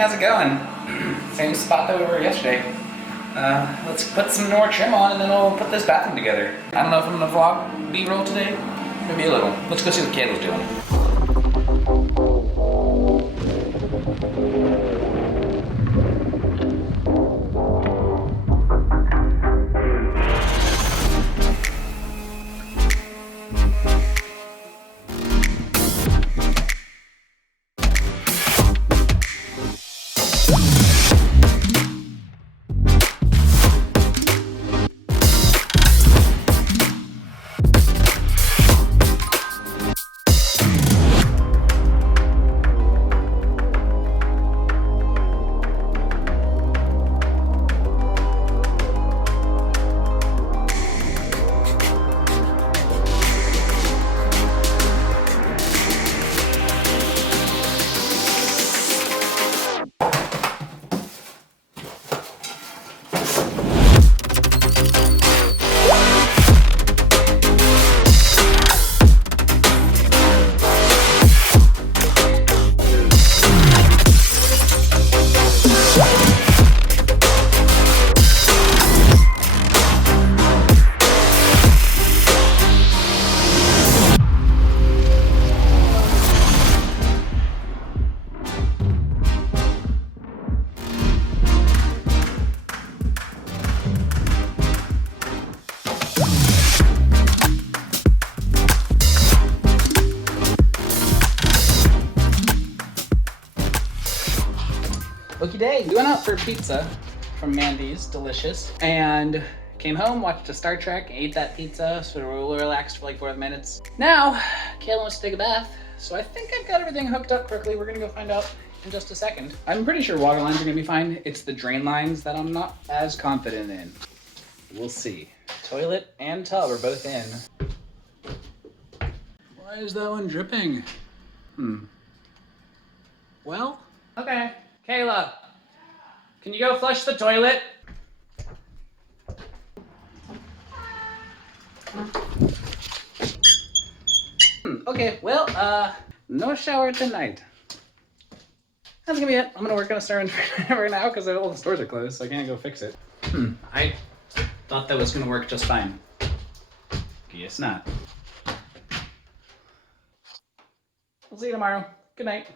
how's it going? Same spot that we were yesterday. Let's put some more trim on and then we'll put this bathroom together. I don't know if I'm gonna vlog B-roll today. Maybe a little. Let's go see what Kayla's doing. Okie day. We went out for pizza from Mandy's, delicious, and came home, watched a Star Trek, ate that pizza, sort of relaxed for like 4 minutes. Now, Kayla wants to take a bath, so I think I've got everything hooked up correctly. We're gonna go find out in just a second. I'm pretty sure water lines are gonna be fine. It's the drain lines that I'm not as confident in. We'll see. Toilet and tub are both in. Why is that one dripping? Well, okay. Kayla, can you go flush the toilet? Okay, well, no shower tonight. That's gonna be it. I'm gonna work on a star right now because all the stores are closed, so I can't go fix it. I thought that was gonna work just fine. Guess not. We'll see you tomorrow. Good night.